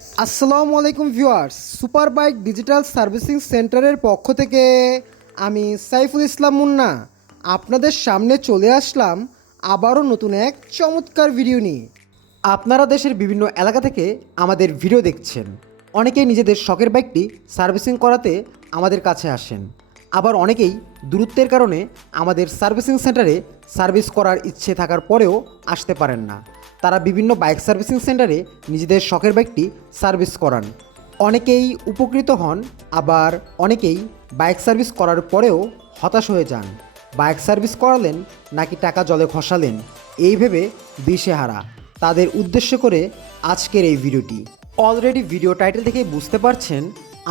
আসসালামু আলাইকুম viewers, super bike digital servicing সেন্টারের পক্ষ থেকে আমি সাইফুল ইসলাম মুন্না আপনাদের সামনে চলে আসলাম আবারও নতুন এক চমৎকার ভিডিও নিয়ে। আপনারা দেশের বিভিন্ন এলাকা থেকে আমাদের ভিডিও দেখছেন। অনেকেই নিজেদের শখের বাইকটি সার্ভিসিং করাতে আমাদের কাছে আসেন, আবার অনেকেই দূরত্বের কারণে আমাদের সার্ভিসিং সেন্টারে সার্ভিস করার ইচ্ছে থাকার পরেও আসতে পারেন না। তারা বিভিন্ন বাইক সার্ভিসিং সেন্টারে নিজেদের শখের বাইকটি সার্ভিস করান। অনেকেই উপকৃত হন, আবার অনেকেই বাইক সার্ভিস করার পরেও হতাশ হয়ে যান। বাইক সার্ভিস করালেন নাকি টাকা জলে খসালেন এই ভেবে দিশেহারা। তাদের উদ্দেশ্য করে আজকের এই ভিডিওটি। অলরেডি ভিডিও টাইটেল থেকে বুঝতে পারছেন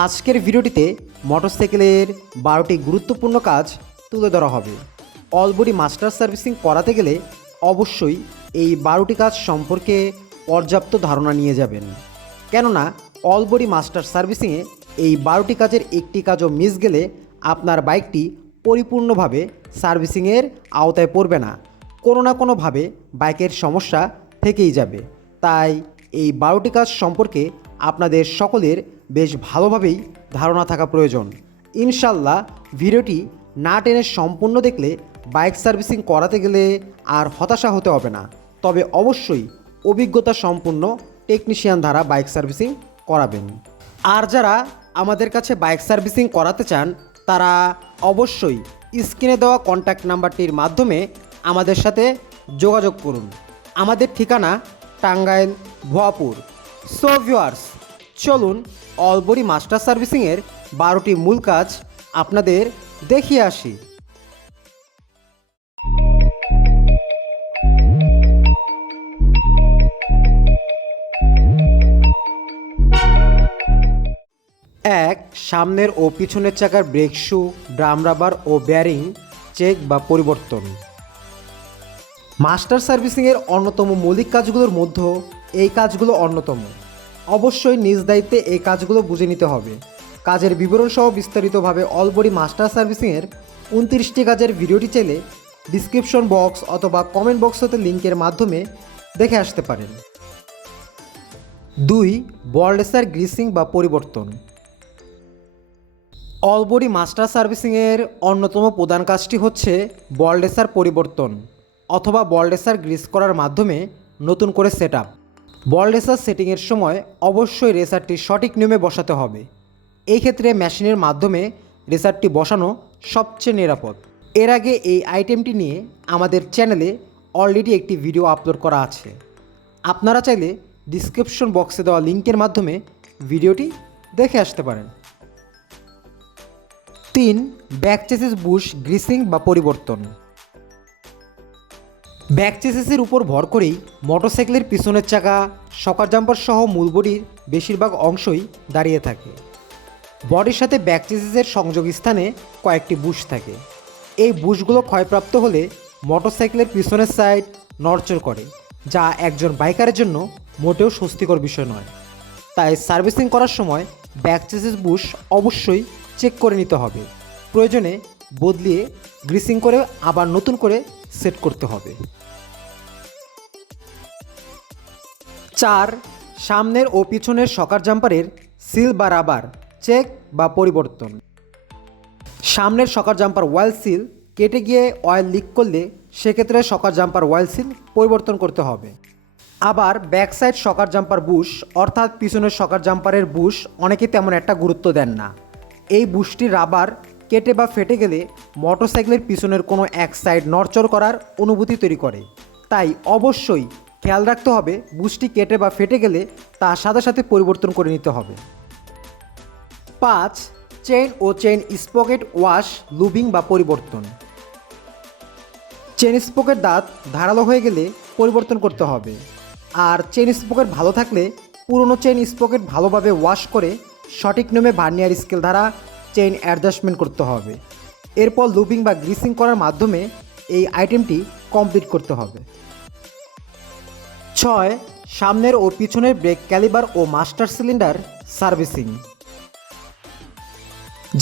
আজকের ভিডিওটিতে মোটরসাইকেলের 12টি গুরুত্বপূর্ণ কাজ তুলে ধরা হবে। অলবডি মাস্টার সার্ভিসিং করাতে গেলে অবশ্যই এই 12টি কাজ সম্পর্কে পর্যাপ্ত ধারণা নিয়ে যাবেন, কেননা অলবডি মাস্টার সার্ভিসিংয়ে এই 12টি কাজের একটি কাজও মিস গেলে আপনার বাইকটি পরিপূর্ণভাবে সার্ভিসিংয়ের আওতায় পড়বে না। কোনো না কোনোভাবে বাইকের সমস্যা থেকেই যাবে। তাই এই 12টি কাজ সম্পর্কে আপনাদের সকলের বেশ ভালোভাবেই ধারণা থাকা প্রয়োজন। ইনশাল্লাহ ভিডিওটি না টেনে সম্পূর্ণ দেখলে বাইক সার্ভিসিং করাতে গেলে আর হতাশা হতে হবে না। তবে অবশ্যই অভিজ্ঞতা সম্পন্ন টেকনিশিয়ান দ্বারা বাইক সার্ভিসিং করাবেন। আর যারা আমাদের কাছে বাইক সার্ভিসিং করাতে চান তারা অবশ্যই স্ক্রিনে দেওয়া কন্ট্যাক্ট নাম্বারটির মাধ্যমে আমাদের সাথে যোগাযোগ করুন। আমাদের ঠিকানা টাঙ্গাইল, ভুয়াপুর। সো ভিউয়ার্স, চলুন অলবডি মাস্টার সার্ভিসিংয়ের 12টি মূল কাজ আপনাদের দেখিয়ে আসি। এক, সামনের ও পিছনের চাকার ব্রেক শু, ড্রাম রাবার ও বেয়ারিং চেক বা পরিবর্তন। মাস্টার সার্ভিসিংয়ের অন্যতম মৌলিক কাজগুলোর মধ্যে এই কাজগুলো অন্যতম। অবশ্যই নিজ দায়িত্বে এই কাজগুলো বুঝে নিতে হবে। কাজের বিবরণ সহ বিস্তারিতভাবে অলবডি মাস্টার সার্ভিসিংয়ের 29টি কাজের ভিডিওটি চাইলে ডিসক্রিপশন বক্স অথবা কমেন্ট বক্স হতে লিঙ্কের মাধ্যমে দেখে আসতে পারেন। 2, বল রেসার গ্রিসিং বা পরিবর্তন। অলবডি মাস্টার সার্ভিসিংয়ের অন্যতম প্রধান কাজটি হচ্ছে বল রেসার পরিবর্তন অথবা বল রেসার গ্রিস করার মাধ্যমে নতুন করে সেট আপ। বল রেসার সেটিংয়ের সময় অবশ্যই রেসারটি সঠিক নিয়মে বসাতে হবে। এই ক্ষেত্রে মেশিনের মাধ্যমে রেসারটি বসানো সবচেয়ে নিরাপদ। এর আগে এই আইটেমটি নিয়ে আমাদের চ্যানেলে অলরেডি একটি ভিডিও আপলোড করা আছে। আপনারা চাইলে ডিসক্রিপশন বক্সে দেওয়া লিঙ্কের মাধ্যমে ভিডিওটি দেখে আসতে পারেন। 3, ব্যাক চেসিস বুশ গ্রিসিং বা পরিবর্তন। ব্যাক চেসিসের উপর ভর করেই মোটরসাইকেলের পিছনের চাকা, শকার জাম্পার সহ মূল বডির বেশিরভাগ অংশই দাঁড়িয়ে থাকে। বডির সাথে ব্যাক চেসিসের সংযোগ স্থানে কয়েকটি বুশ থাকে। এই বুশগুলো ক্ষয়প্রাপ্ত হলে মোটরসাইকেলের পিছনের সাইড নড়চড় করে, যা একজন বাইকারের জন্য মোটেও স্বস্তিকর বিষয় নয়। তাই সার্ভিসিং করার সময় ব্যাক চেসিস বুশ অবশ্যই চেক করে নিতে হবে। প্রয়োজনে বদলিয়ে গ্রিসিং করে আবার নতুন করে সেট করতে হবে। 4, সামনের ও পিছনের শকার জাম্পারের সিল বা রাবার চেক বা পরিবর্তন। সামনের শকার জাম্পার অয়েল সিল কেটে গিয়ে অয়েল লিক করলে সেক্ষেত্রে শকার জাম্পার অয়েল সিল পরিবর্তন করতে হবে। আবার ব্যাক সাইড শকার জাম্পার বুশ অর্থাৎ পিছনের শকার জাম্পারের বুশ অনেকে তেমন একটা গুরুত্ব দেন না। এই বুশটির রাবার কেটে বা ফেটে গেলে মোটরসাইকেলের পিছনের কোনো এক সাইড নড়চড় করার অনুভূতি তৈরি করে। তাই অবশ্যই খেয়াল রাখতে হবে বুশটি কেটে বা ফেটে গেলে তা সাথে সাথে পরিবর্তন করে নিতে হবে। 5, চেইন ও চেইন স্পকেট ওয়াশ লুবিং বা পরিবর্তন। চেইন স্পকেট দাঁত ধারালো হয়ে গেলে পরিবর্তন করতে হবে। আর চেইন স্পকেট ভালো থাকলে পুরনো চেইন স্পকেট ভালোভাবে ওয়াশ করে সঠিক নিয়মে ভার্নিয়ার স্কেল দ্বারা চেইন অ্যাডজাস্টমেন্ট করতে হবে। এরপর লুবিং বা গ্রিসিং করার মাধ্যমে এই আইটেমটি কমপ্লিট করতে হবে। 6, সামনের ও পিছনের ব্রেক ক্যালিবার ও মাস্টার সিলিন্ডার সার্ভিসিং।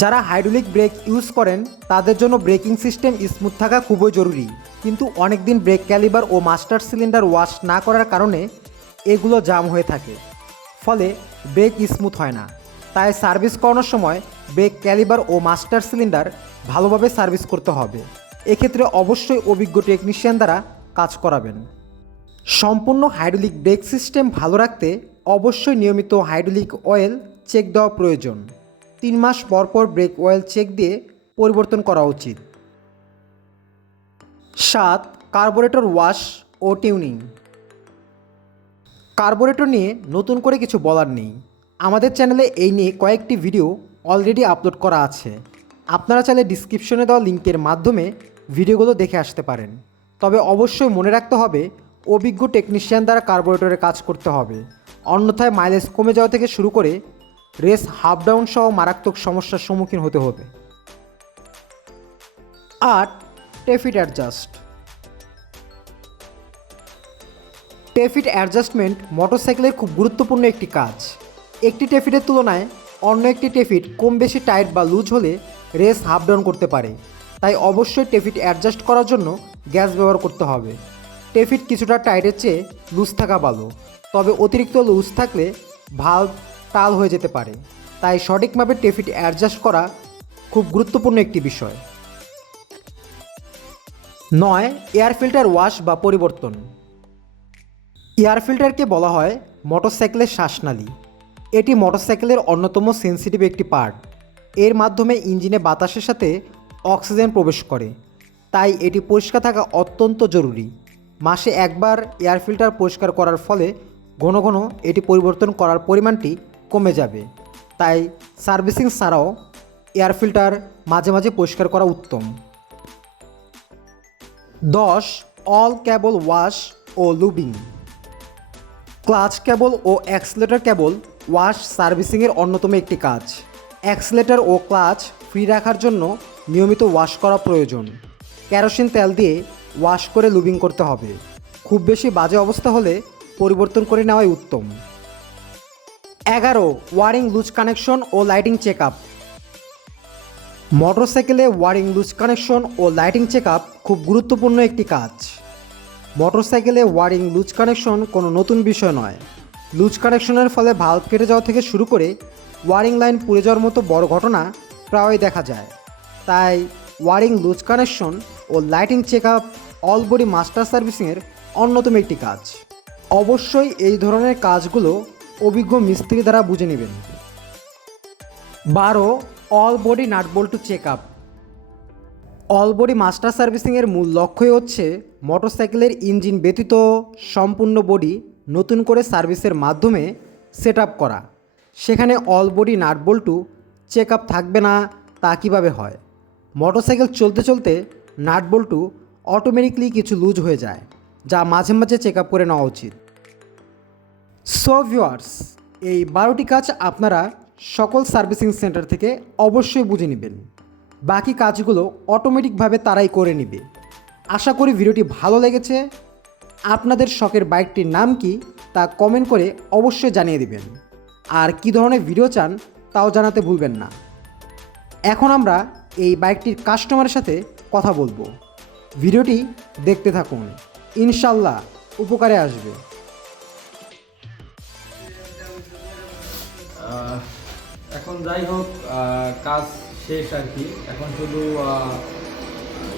যারা হাইড্রোলিক ব্রেক ইউজ করেন তাদের জন্য ব্রেকিং সিস্টেম স্মুথ থাকা খুবই জরুরি, কিন্তু অনেক দিন ব্রেক ক্যালিবার ও মাস্টার সিলিন্ডার ওয়াশ না করার কারণে এগুলো জাম হয়ে থাকে। ফলে ব্রেক স্মুথ হয় না। তাই সার্ভিস করানোর সময় ব্রেক ক্যালিবার ও মাস্টার সিলিন্ডার ভালোভাবে সার্ভিস করতে হবে। এক্ষেত্রে অবশ্যই অভিজ্ঞ টেকনিশিয়ান দ্বারা কাজ করাবেন। সম্পূর্ণ হাইড্রোলিক ব্রেক সিস্টেম ভালো রাখতে অবশ্যই নিয়মিত হাইড্রোলিক অয়েল চেক দেওয়া প্রয়োজন। 3 মাস পর পর ব্রেক অয়েল চেক দিয়ে পরিবর্তন করা উচিত। 7. কার্বোরেটর ওয়াশ ও টিউনিং। কার্বোরেটর নিয়ে নতুন করে কিছু বলার নেই। আমাদের চ্যানেলে এই নিয়ে কয়েকটি ভিডিও অলরেডি আপলোড করা আছে। আপনারা চাইলে ডিসক্রিপশনে দেওয়া লিঙ্কের মাধ্যমে ভিডিওগুলো দেখে আসতে পারেন। তবে অবশ্যই মনে রাখতে হবে অভিজ্ঞ টেকনিশিয়ান দ্বারা কার্বোরেটরে কাজ করতে হবে, অন্যথায় মাইলেজ কমে যাওয়া থেকে শুরু করে রেস হাফ ডাউন সহ মারাত্মক সমস্যার সম্মুখীন হতে হবে। 8. টেফিট অ্যাডজাস্ট। টেফিট অ্যাডজাস্টমেন্ট মোটরসাইকেলের খুব গুরুত্বপূর্ণ একটি কাজ। একটি টেফিটের তুলনায় অন্য একটি টেফিট কম বেশি টাইট বা লুজ হলে রেস হাফ ডাউন করতে পারে। তাই অবশ্যই টেফিট অ্যাডজাস্ট করার জন্য গ্যাস ব্যবহার করতে হবে। টেফিট কিছুটা টাইটের চেয়ে লুজ থাকা ভালো, তবে অতিরিক্ত লুজ থাকলে ভালভ টাল হয়ে যেতে পারে। তাই সঠিকভাবে টেফিট অ্যাডজাস্ট করা খুব গুরুত্বপূর্ণ একটি বিষয়। 9. এয়ার ফিল্টার ওয়াশ বা পরিবর্তন। এয়ার ফিল্টারকে বলা হয় মোটরসাইকেলের শ্বাসনালী। এটি মোটরসাইকেলের অন্যতম সেন্সিটিভ একটি পার্ট। এর মাধ্যমে ইঞ্জিনে বাতাসের সাথে অক্সিজেন প্রবেশ করে, তাই এটি পরিষ্কার থাকা অত্যন্ত জরুরি। মাসে একবার এয়ার ফিল্টার পরিষ্কার করার ফলে ঘন ঘন এটি পরিবর্তন করার পরিমাণটি কমে যাবে। তাই সার্ভিসিং ছাড়াও এয়ার ফিল্টার মাঝে মাঝে পরিষ্কার করা উত্তম। 10. অল কেবল ওয়াশ ও লুবিং। ক্লাচ কেবল ও অ্যাক্সিলারেটর কেবল ওয়াশ সার্ভিসিংয়ের অন্যতম একটি কাজ। অ্যাক্সিলারেটর ও ক্লাচ ফ্রি রাখার জন্য নিয়মিত ওয়াশ করা প্রয়োজন। কেরোসিন তেল দিয়ে ওয়াশ করে লুবিং করতে হবে। খুব বেশি বাজে অবস্থা হলে পরিবর্তন করে নেওয়াই উত্তম। 11. ওয়ারিং লুজ কানেকশন ও লাইটিং চেক আপ। মোটরসাইকেলে ওয়ারিং লুজ কানেকশন ও লাইটিং চেক আপ খুব গুরুত্বপূর্ণ একটি কাজ। মোটরসাইকেলে ওয়ারিং লুজ কানেকশন কোনো নতুন বিষয় নয়। লুজ কানেকশনের ফলে ভালভ কেটে যাওয়া থেকে শুরু করে ওয়ারিং লাইন পুড়ে যাওয়ার মতো বড় ঘটনা প্রায়ই দেখা যায়। তাই ওয়ারিং লুজ কানেকশন ও লাইটিং চেক আপ অলবডি মাস্টার সার্ভিসিংয়ের অন্যতম একটি কাজ। অবশ্যই এই ধরনের কাজগুলো অভিজ্ঞ মিস্ত্রি দ্বারা বুঝে নেবেন। 12. অল বডি নাট বল্টু চেক আপ। অলবডি মাস্টার সার্ভিসিংয়ের মূল লক্ষ্যই হচ্ছে মোটরসাইকেলের ইঞ্জিন ব্যতীত সম্পূর্ণ বডি নতুন করে সার্ভিসের মাধ্যমে সেট আপ করা। সেখানে অলবডি নাট বল্টু চেক আপ থাকবে না তা কীভাবে হয়? মোটরসাইকেল চলতে চলতে নাট বল্টু অটোমেটিকলি কিছু লুজ হয়ে যায়, যা মাঝে মাঝে চেক আপ করে নেওয়া উচিত। সো ভিউয়ার্স, এই 12টি কাজ আপনারা সকল সার্ভিসিং সেন্টার থেকে অবশ্যই বুঝে নেবেন। বাকি কাজগুলো অটোমেটিকভাবে তারাই করে নেবে। আশা করি ভিডিওটি ভালো লেগেছে। আপনাদের শখের বাইকটির নাম কি তা কমেন্ট করে অবশ্যই জানিয়ে দেবেন। আর কী ধরনের ভিডিও চান তাও জানাতে ভুলবেন না। এখন আমরা এই বাইকটির কাস্টমারের সাথে কথা বলবো। ভিডিওটি দেখতে থাকুন, ইনশাল্লাহ উপকারে আসবে। এখন যাই হোক, কাজ শেষ আর কি। এখন শুধু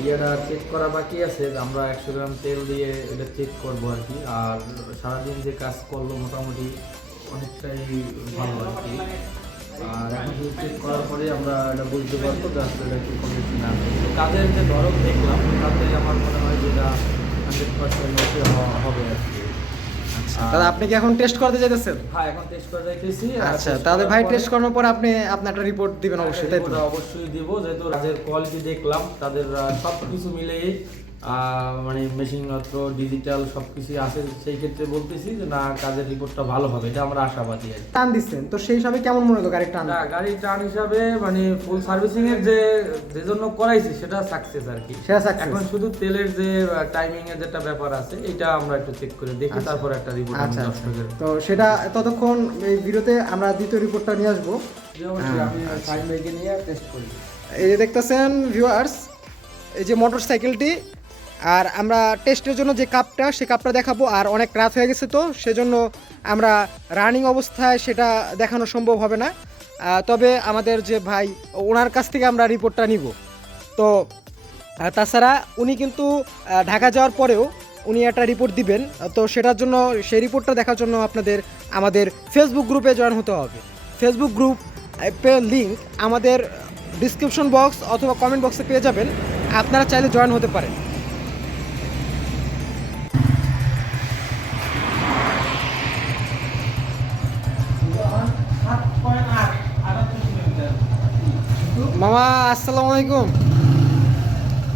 ইয়েটা চেক করা বাকি আছে। আমরা 100 গ্রাম তেল দিয়ে এটা চেক করবো আর কি। আর সারাদিন যে কাজ করলো মোটামুটি অনেকটাই ভালো আর কি। আর এখন শুধু চেক করার পরে আমরা এটা বুঝতে পারবো যে আসলে এটা একটু কন্ডিশন না। কাজের যে ধরন দেখলাম তাতে আমার মনে হয় যে এটা 100% হবে আর কি। তাহলে আপনি কি এখন টেস্ট করতে যাইতেছেন? হ্যাঁ, এখন টেস্ট করে যাইতেছি। আচ্ছা, তাহলে ভাই টেস্ট করানোর পর আপনি আপনার একটা রিপোর্ট দিবেন অবশ্যই, তাই তো? অবশ্যই দিব, যেহেতু কাজের কোয়ালিটি দেখলাম, তাদের সব কিছু মিলেই মানে মেশিনপত্র ডিজিটাল সব কিছুই আছে। সেই ক্ষেত্রে বলতেছি যে না, কাজের রিপোর্টটা ভালো হবে, এটা আমরা আশাবাদী আর কি। টান দিচ্ছেন তো সেই হিসাবে কেমন মনে হলো গাড়ির টান? না, গাড়ির টান হিসাবে মানে ফুল সার্ভিসিং এর যে জন্য করাইছি সেটা সাকসেস আর কি। সেটা সাকসেস। এখন শুধু তেলের যে টাইমিং এর যেটা ব্যাপার আছে এটা আমরা একটু চেক করে দেখি, তারপর একটা রিপোর্ট আচ্ছা, তো সেটা ততক্ষণ এই ভিডিওতে আমরা দ্বিতীয় রিপোর্টটা নিয়ে আসবো। আমি ফাইন ব্রেকে নিয়ে টেস্ট করি। এই যে দেখতেছেন ভিউয়ার্স, এই যে মোটরসাইকেলটি আর আমরা টেস্টের জন্য যে কাপটা সে কাপটা দেখাবো, আর অনেক রাত হয়ে গেছে তো সেজন্য আমরা রানিং অবস্থায় সেটা দেখানো সম্ভব হবে না। তবে আমাদের যে ভাই ওনার কাছ থেকে আমরা রিপোর্টটা নিব। তো তাছাড়া উনি কিন্তু ঢাকা যাওয়ার পরেও উনি একটা রিপোর্ট দিবেন। তো সেটার জন্য সেই রিপোর্টটা দেখার জন্য আপনাদের আমাদের ফেসবুক গ্রুপে জয়েন হতে হবে। ফেসবুক গ্রুপের লিঙ্ক আমাদের ডিসক্রিপশন বক্স অথবা কমেন্ট বক্সে পেয়ে যাবেন, আপনারা চাইলে জয়েন হতে পারেন। মামা আসসালামু আলাইকুম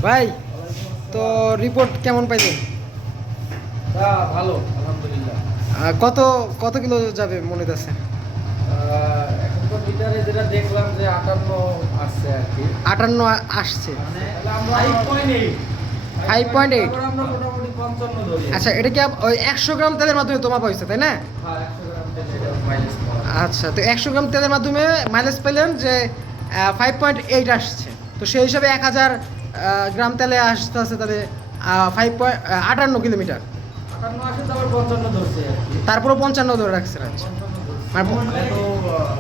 ভাই, তো রিপোর্ট কেমন পাইলেন? ভালো আলহামদুলিল্লাহ। কত কত কিলো যাবে মনে আছে? এখন তো মিটারে যেটা দেখলাম যে 58 আসছে আর কি। 58 আসছে, মানে আমরা 5.8 5.8। আমরা মোটামুটি 55 ধরি। আচ্ছা, এটা কি ওই 100 গ্রাম তেলের মাধ্যমে তোমার পাইছে তাই না? হ্যাঁ 100 গ্রাম তেল মাইলেজ পাওয়া। আচ্ছা, তো 100 গ্রাম তেলের মাধ্যমে মাইলেজ পেলেন যে 5.8 আসছে। তো সেই হিসাবে 1000 গ্রাম তেলে আসতে আছে তাহলে 58 কিলোমিটার। 58 আসে, তারপর 55 ধরছে আর কি। তারপরে 55 ধরে রাখছে। আচ্ছা, মানে তো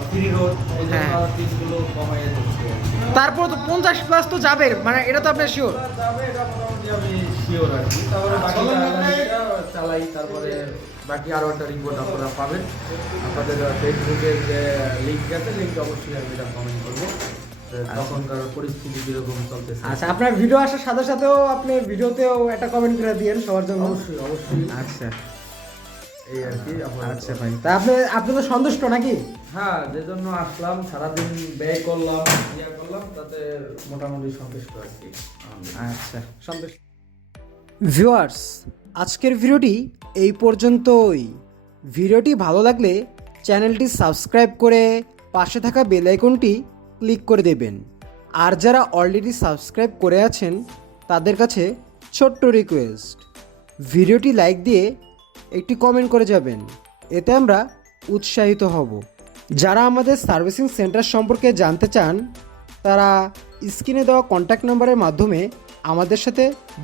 ফ্রি রোড এই যে হ্যাঁ। তিনগুলো কমাইয়ে দিচ্ছে। তারপর তো 50 প্লাস তো যাবে, মানে এটা তো আপনি শিওর? যাবে এটা মোটামুটি আমি শিওর আর কি। তারপরে বাকিটা চালাই, তারপরে বাকি আরও একটা রিপোর্ট আপনারা পাবেন। আপনাদের ফেসবুকের যে লিঙ্ক আছে, লিঙ্ক অবশ্যই আমি এটা কমেন্ট করবো তখনকার পরিস্থিতি কীরকম চলতেছে। আচ্ছা, আপনার ভিডিও আসার সাথে সাথেও আপনি ভিডিওতেও একটা কমেন্ট করে দিয়েন সবার জন্য। অবশ্যই অবশ্যই। আচ্ছা এই আর কি। আচ্ছা ভাই, তা আপনি তো সন্তুষ্ট নাকি? হ্যাঁ, যে জন্য আসলাম, সারাদিন ব্যয় করলাম, করলাম, তাতে মোটামুটি সন্তুষ্ট আর কি। আচ্ছা, সন্তুষ্ট। ভিউয়ার্স, আজকের ভিডিওটি এই পর্যন্তই। ভিডিওটি ভালো লাগলে চ্যানেলটি সাবস্ক্রাইব করে পাশে থাকা বেল আইকনটি ক্লিক করে দেবেন। আর যারা অলরেডি সাবস্ক্রাইব করে আছেন তাদের কাছে ছোট্ট রিকোয়েস্ট, ভিডিওটি লাইক দিয়ে একটি কমেন্ট করে যাবেন, এতে আমরা উৎসাহিত হব। যারা আমাদের সার্ভিসিং সেন্টার সম্পর্কে জানতে চান তারা স্ক্রিনে দেওয়া কন্ট্যাক্ট নাম্বারের মাধ্যমে আমাদের সাথে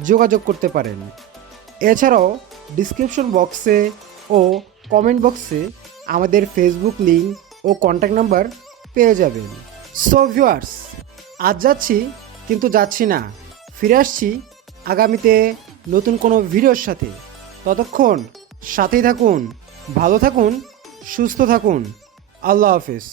যোগাযোগ করতে পারেন। এছাড়াও ডিসক্রিপশন বক্সে ও কমেন্ট বক্সে আমাদের ফেসবুক লিঙ্ক ও কন্ট্যাক্ট নাম্বার পেয়ে যাবেন। সো ভিউয়ার্স, আজ যাচ্ছি কিন্তু যাচ্ছি না, ফিরে আসছি আগামীতে নতুন কোনো ভিডিওর সাথে। ততক্ষণ সাথেই থাকুন, ভালো থাকুন, সুস্থ থাকুন। আল্লাহ হাফেজ।